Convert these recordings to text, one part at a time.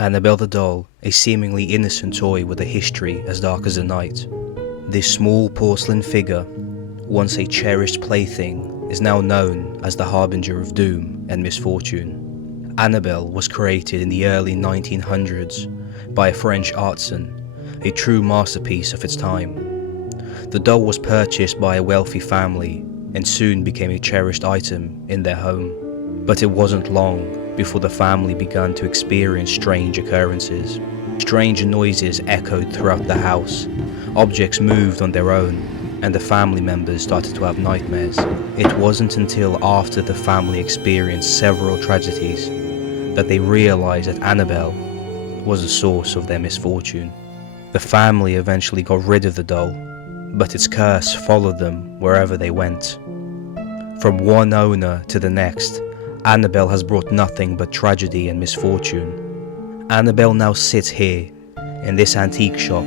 Annabelle the doll, a seemingly innocent toy with a history as dark as the night. This small porcelain figure, once a cherished plaything, is now known as the harbinger of doom and misfortune. Annabelle was created in the early 1900s by a French artisan, a true masterpiece of its time. The doll was purchased by a wealthy family and soon became a cherished item in their home. But it wasn't long before the family began to experience strange occurrences. Strange noises echoed throughout the house, objects moved on their own, and the family members started to have nightmares. It wasn't until after the family experienced several tragedies that they realized that Annabelle was the source of their misfortune. The family eventually got rid of the doll, but its curse followed them wherever they went. From one owner to the next, Annabelle has brought nothing but tragedy and misfortune. Annabelle now sits here, in this antique shop,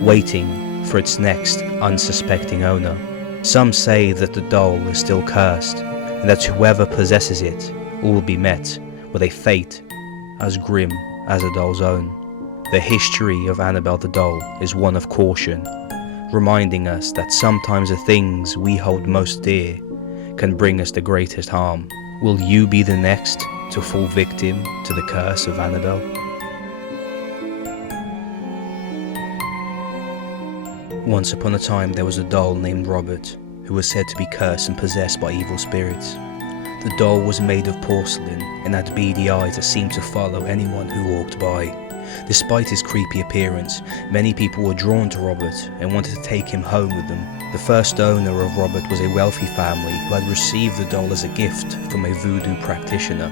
waiting for its next unsuspecting owner. Some say that the doll is still cursed, and that whoever possesses it will be met with a fate as grim as the doll's own. The history of Annabelle the doll is one of caution, reminding us that sometimes the things we hold most dear can bring us the greatest harm. Will you be the next to fall victim to the curse of Annabelle? Once upon a time there was a doll named Robert, who was said to be cursed and possessed by evil spirits. The doll was made of porcelain and had beady eyes that seemed to follow anyone who walked by. Despite his creepy appearance, many people were drawn to Robert and wanted to take him home with them. The first owner of Robert was a wealthy family who had received the doll as a gift from a voodoo practitioner.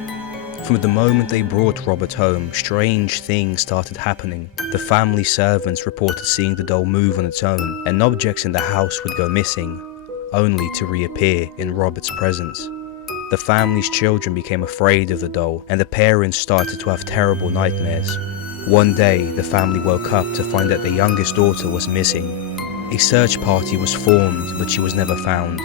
From the moment they brought Robert home, strange things started happening. The family servants reported seeing the doll move on its own, and objects in the house would go missing, only to reappear in Robert's presence. The family's children became afraid of the doll, and the parents started to have terrible nightmares. One day, the family woke up to find that their youngest daughter was missing. A search party was formed, but she was never found.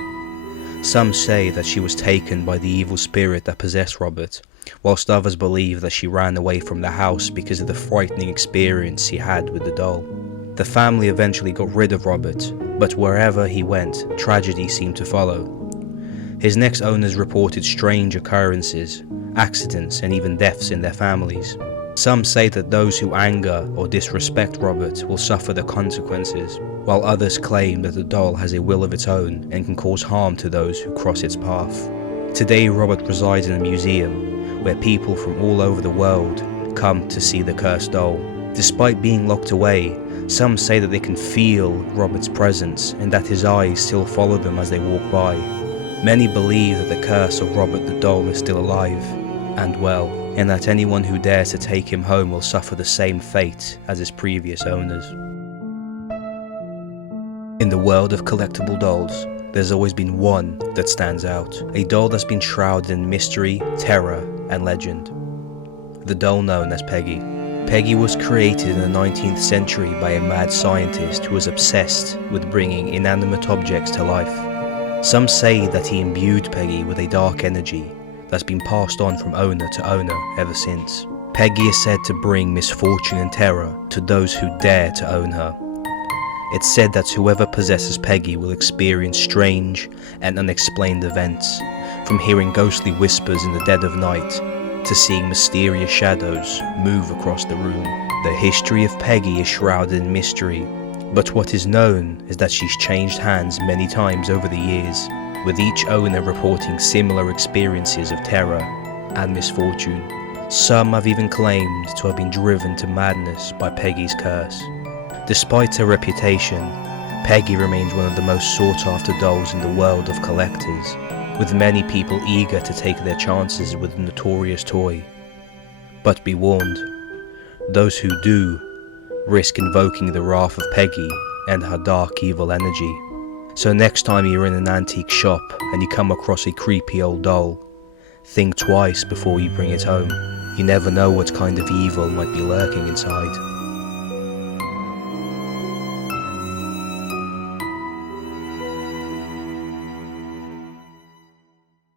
Some say that she was taken by the evil spirit that possessed Robert, whilst others believe that she ran away from the house because of the frightening experience he had with the doll. The family eventually got rid of Robert, but wherever he went, tragedy seemed to follow. His next owners reported strange occurrences, accidents, and even deaths in their families. Some say that those who anger or disrespect Robert will suffer the consequences, while others claim that the doll has a will of its own and can cause harm to those who cross its path. Today, Robert resides in a museum where people from all over the world come to see the cursed doll. Despite being locked away, some say that they can feel Robert's presence and that his eyes still follow them as they walk by. Many believe that the curse of Robert the doll is still alive and well, and that anyone who dares to take him home will suffer the same fate as his previous owners. In the world of collectible dolls, there's always been one that stands out, a doll that's been shrouded in mystery, terror, and legend. The doll known as Peggy. Peggy was created in the 19th century by a mad scientist who was obsessed with bringing inanimate objects to life. Some say that he imbued Peggy with a dark energy that's been passed on from owner to owner ever since. Peggy is said to bring misfortune and terror to those who dare to own her. It's said that whoever possesses Peggy will experience strange and unexplained events, from hearing ghostly whispers in the dead of night to seeing mysterious shadows move across the room. The history of Peggy is shrouded in mystery, but what is known is that she's changed hands many times over the years, with each owner reporting similar experiences of terror and misfortune. Some have even claimed to have been driven to madness by Peggy's curse. Despite her reputation, Peggy remains one of the most sought-after dolls in the world of collectors, with many people eager to take their chances with the notorious toy. But be warned, those who do risk invoking the wrath of Peggy and her dark evil energy. So next time you're in an antique shop and you come across a creepy old doll, think twice before you bring it home. You never know what kind of evil might be lurking inside.